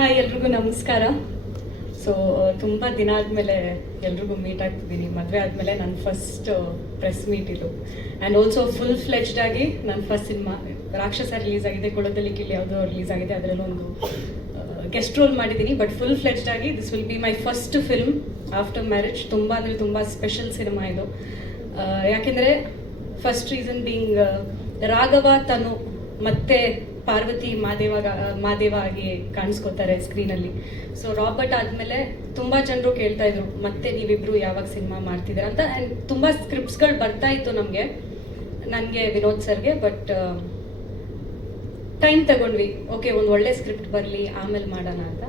Hi ಎಲ್ರಿಗೂ ನಮಸ್ಕಾರ. So ತುಂಬ ದಿನ ಆದಮೇಲೆ ಎಲ್ರಿಗೂ ಮೀಟ್ ಆಗ್ತಿದ್ದೀನಿ ಮದುವೆ ಆದಮೇಲೆ ನನ್ನ ಫಸ್ಟ್ ಪ್ರೆಸ್ ಮೀಟ್ ಇದು. ಆ್ಯಂಡ್ ಆಲ್ಸೋ ಫುಲ್ ಫ್ಲೆಜ್ಡ್ ಆಗಿ ನನ್ನ ಫಸ್ಟ್ ಸಿನಿಮಾ ರಾಕ್ಷಸ ರಿಲೀಸ್ ಆಗಿದೆ, ಕೊಳದಲ್ಲಿ ಕಿಲ್ಲಿ ಯಾವುದೋ ರಿಲೀಸ್ ಆಗಿದೆ ಅದರಲ್ಲೊಂದು ಗೆಸ್ಟ್ ರೋಲ್ ಮಾಡಿದ್ದೀನಿ ಬಟ್ ಫುಲ್ ಫ್ಲೆಜ್ಡ್ ಆಗಿ this will be my first film after marriage ತುಂಬ ಅಂದರೆ ತುಂಬ ಸ್ಪೆಷಲ್ ಸಿನಿಮಾ ಇದು. ಯಾಕೆಂದರೆ first reason being Raghava, Tanu ಮತ್ತೆ ಪಾರ್ವತಿ ಮಾದೇವ ಮಾದೇವ ಆಗಿ ಕಾಣಿಸ್ಕೋತಾರೆ ಸ್ಕ್ರೀನಲ್ಲಿ ಸೊ ರಾಬರ್ಟ್ ಆದಮೇಲೆ ತುಂಬ ಜನರು ಕೇಳ್ತಾ ಇದ್ರು, ಮತ್ತೆ ನೀವಿಬ್ರು ಯಾವಾಗ ಸಿನಿಮಾ ಮಾಡ್ತಿದ್ರ ಅಂತ. ಆ್ಯಂಡ್ ತುಂಬ ಸ್ಕ್ರಿಪ್ಟ್ಸ್ಗಳು ಬರ್ತಾ ಇತ್ತು ನಮಗೆ, ನನಗೆ ವಿನೋದ್ ಸರ್ಗೆ ಬಟ್ ಟೈಮ್ ತಗೊಂಡ್ವಿ. ಓಕೆ ಒಂದು ಒಳ್ಳೆ ಸ್ಕ್ರಿಪ್ಟ್ ಬರಲಿ, ಆಮೇಲೆ ಮಾಡೋಣ ಅಂತ.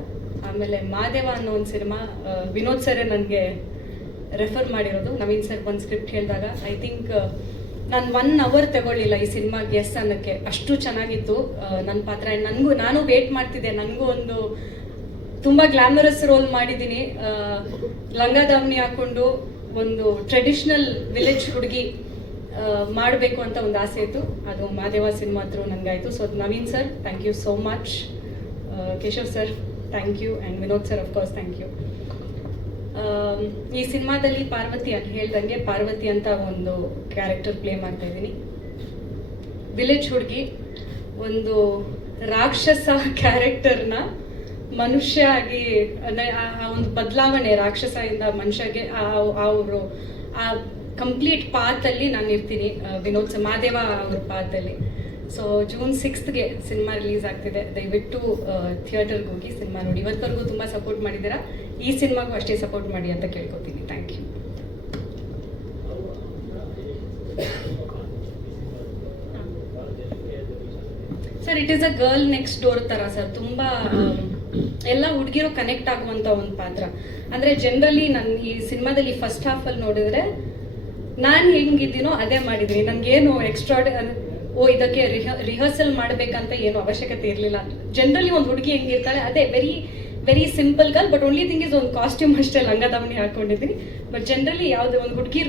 ಆಮೇಲೆ ಮಾದೇವ ಅನ್ನೋ ಒಂದು ಸಿನಿಮಾ ವಿನೋದ್ ಸರೇ ನನಗೆ ರೆಫರ್ ಮಾಡಿರೋದು. ನವೀನ್ ಸರ್ ಒಂದು ಸ್ಕ್ರಿಪ್ಟ್ ಹೇಳಿದಾಗ ಐ ಥಿಂಕ್ ನಾನು ಒನ್ ಅವರ್ ತಗೊಳ್ಳಿಲ್ಲ ಈ ಸಿನಿಮಾ ಗೆಸ್ ಅನ್ನೋಕ್ಕೆ. ಅಷ್ಟು ಚೆನ್ನಾಗಿತ್ತು. ನನ್ನ ಪಾತ್ರ. ನನಗೂ, ನಾನು ವೇಟ್ ಮಾಡ್ತಿದ್ದೆ. ನನಗೂ ಒಂದು ತುಂಬ ಗ್ಲಾಮರಸ್ ರೋಲ್ ಮಾಡಿದ್ದೀನಿ. ಲಂಗ ದಾವಣಿ ಹಾಕೊಂಡು ಒಂದು ಟ್ರೆಡಿಷ್ನಲ್ ವಿಲೇಜ್ ಹುಡುಗಿ ಮಾಡಬೇಕು ಅಂತ ಒಂದು ಆಸೆ ಇತ್ತು. ಅದು ಮಾದೇವ ಸಿನಿಮಾ ಹತ್ರ ನನಗಾಯಿತು so Naveen sir thank you so much Keshav sir thank you and Vinod sir of course thank you ಈ ಸಿನಿಮಾದಲ್ಲಿ ಪಾರ್ವತಿ ಅಂತ ಹೇಳ್ದಂಗೆ ಪಾರ್ವತಿ ಅಂತ ಒಂದು ಕ್ಯಾರೆಕ್ಟರ್ ಪ್ಲೇ ಮಾಡ್ತಾ ಇದ್ದೀನಿ. ವಿಲೇಜ್ ಹುಡುಗಿ, ಒಂದು ರಾಕ್ಷಸ ಕ್ಯಾರೆಕ್ಟರ್ನ ಮನುಷ್ಯ ಆಗಿ ಆ ಒಂದು ಬದಲಾವಣೆ ರಾಕ್ಷಸದಿಂದ ಮನುಷ್ಯಗೆ ಅವರು ಆ ಕಂಪ್ಲೀಟ್ ಪಾತಲ್ಲಿ ನಾನು ಇರ್ತೀನಿ ವಿನೋದ್ ಸ- ಮಾದೇವ ಅವ್ರ ಪಾತಲ್ಲಿ ಸೊ ಜೂನ್ ಸಿಕ್ಸ್ತ್ಗೆ ಸಿನಿಮಾ ರಿಲೀಸ್ ಆಗ್ತಿದೆ. ದಯವಿಟ್ಟು ಥಿಯೇಟರ್ಗೆ ಹೋಗಿ ಸಿನಿಮಾ ನೋಡಿ. ಇವತ್ತವರೆಗೂ ತುಂಬ ಸಪೋರ್ಟ್ ಮಾಡಿದ್ದೀರಾ? ಈ ಸಿನಿಮಾಗೂ ಅಷ್ಟೇ ಸಪೋರ್ಟ್ ಮಾಡಿ ಅಂತ ಕೇಳ್ಕೊತೀನಿ. Thank you sir it is a girl next door ತರ ಸರ್ ತುಂಬಾ ಎಲ್ಲ ಹುಡುಗಿರು ಕನೆಕ್ಟ್ ಆಗುವಂತ ಒಂದು ಪಾತ್ರ. ಅಂದ್ರೆ ಜನರಲಿ ನಾನು ಈ ಸಿನಿಮಾದಲ್ಲಿ ಫಸ್ಟ್ ಹಾಫ್ ಅಲ್ಲಿ ನೋಡಿದ್ರೆ ನಾನು ಹೆಂಗಿದ್ದೀನೋ ಅದೇ ಮಾಡಿದ್ದೀನಿ. ಏನು ಎಕ್ಸ್ಟ್ರಾ ಓ, ಇದಕ್ಕೆ ರಿಹರ್ಸಲ್ ಮಾಡಬೇಕಂತ ಏನು ಅವಶ್ಯಕತೆ ಇರಲಿಲ್ಲ. ಜನರಲಿ ಒಂದು ಹುಡುಗಿ ಹೆಂಗಿರ್ತಾಳೆ ಅದೇ very very simple girl but only thing is ಒಂದು ಕಾಸ್ಟ್ಯೂಮ್ ಅಷ್ಟೇ ಲಂಗ ದಾವಣಿ ಹಾಕೊಂಡಿದ್ದೀನಿ. ಬಟ್ ಜನರಲಿ ಯಾವುದೇ ಒಂದು ಹುಡುಗಿ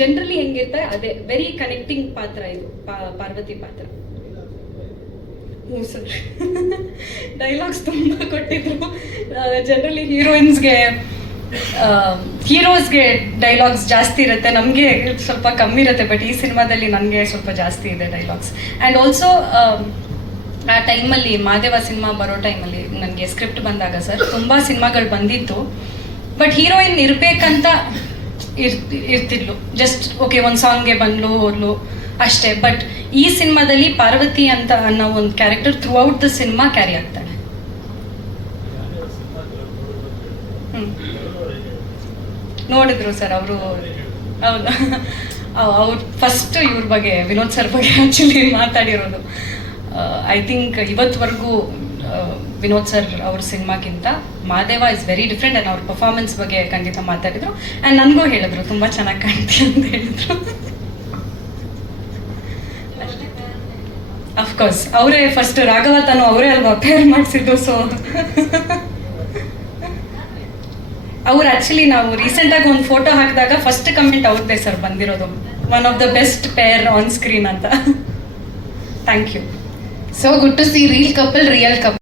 ಜನರಲಿ ಹೆಂಗಿರ್ತಾರೆ ಅದೇ ವೆರಿ ಕನೆಕ್ಟಿಂಗ್ ಪಾತ್ರ ಇದು ಪಾರ್ವತಿ ಪಾತ್ರ. ಹ್ಞೂ ಸರ್. ಡೈಲಾಗ್ಸ್ ತುಂಬ ಕೊಟ್ಟಿದ್ರು. ಜನರಲಿ ಹೀರೋಯಿನ್ಸ್ಗೆ ಹೀರೋಸ್ಗೆ ಡೈಲಾಗ್ಸ್ ಜಾಸ್ತಿ ಇರುತ್ತೆ. ನಮಗೆ ಸ್ವಲ್ಪ ಕಮ್ಮಿ ಇರುತ್ತೆ ಬಟ್ ಈ ಸಿನಿಮಾದಲ್ಲಿ ನನಗೆ ಸ್ವಲ್ಪ ಜಾಸ್ತಿ ಇದೆ ಡೈಲಾಗ್ಸ್ ಆ್ಯಂಡ್ ಆಲ್ಸೋ ಆ ಟೈಮಲ್ಲಿ ಮಾದೇವ ಸಿನಿಮಾ ಬರೋ ಟೈಮಲ್ಲಿ ನನಗೆ ಸ್ಕ್ರಿಪ್ಟ್ ಬಂದಾಗ ಸರ್ ತುಂಬ ಸಿನಿಮಾಗಳು ಬಂದಿತ್ತು. ಬಟ್ ಹೀರೋಯಿನ್ ಇರಬೇಕಂತ ಇರ್, ಇರ್ತಿದ್ಲು. ಜಸ್ಟ್ ಓಕೆ ಒಂದು ಸಾಂಗ್ಗೆ ಬಂದ್ಲು ಹೋದ್ಲು ಅಷ್ಟೇ. ಬಟ್ ಈ ಸಿನಿಮಾದಲ್ಲಿ ಪಾರ್ವತಿ ಅಂತ ಅನ್ನೋ ಒಂದು character throughout the cinema carry ಆಗ್ತಾಳೆ. ನೋಡಿದ್ರು ಸರ್ ಅವರು. ಹೌದು ಅವ್ರು ಫಸ್ಟ್ ಇವ್ರ ಬಗ್ಗೆ, ವಿನೋದ್ ಸರ್ ಬಗ್ಗೆ ಆ್ಯಕ್ಚುಲಿ ಮಾತಾಡಿರೋದು. ಐ ಥಿಂಕ್ ಇವತ್ತುವರೆಗೂ ವಿನೋದ್ ಸರ್ ಅವ್ರ ಸಿನಿಮಾಗಿಂತ Madeva is very different and ಅವ್ರ ಪರ್ಫಾರ್ಮೆನ್ಸ್ ಬಗ್ಗೆ ಖಂಡಿತ ಮಾತಾಡಿದ್ರು. ಆ್ಯಂಡ್ ನನಗೂ ಹೇಳಿದ್ರು, ತುಂಬ ಚೆನ್ನಾಗಿ ಕಾಣ್ತೀವಿ ಅಂತ ಹೇಳಿದ್ರು. ಅಫ್ಕೋರ್ಸ್ ಅವರೇ ಫಸ್ಟ್ ರಾಘವ ತಾನು ಅವರೇ ಅಲ್ವಾ ಪೇರ್ ಮಾಡಿಸಿದ್ದು ಸೊ ಅವ್ರು ಆಕ್ಚುಲಿ ನಾವು ರೀಸೆಂಟಾಗಿ ಒಂದು ಫೋಟೋ ಹಾಕಿದಾಗ ಫಸ್ಟ್ ಕಮೆಂಟ್ ಅವ್ರದ್ದೇ ಸರ್ ಬಂದಿರೋದು. One of the best pair on screen ಅಂತ. Thank you so good to see reel couple real couple.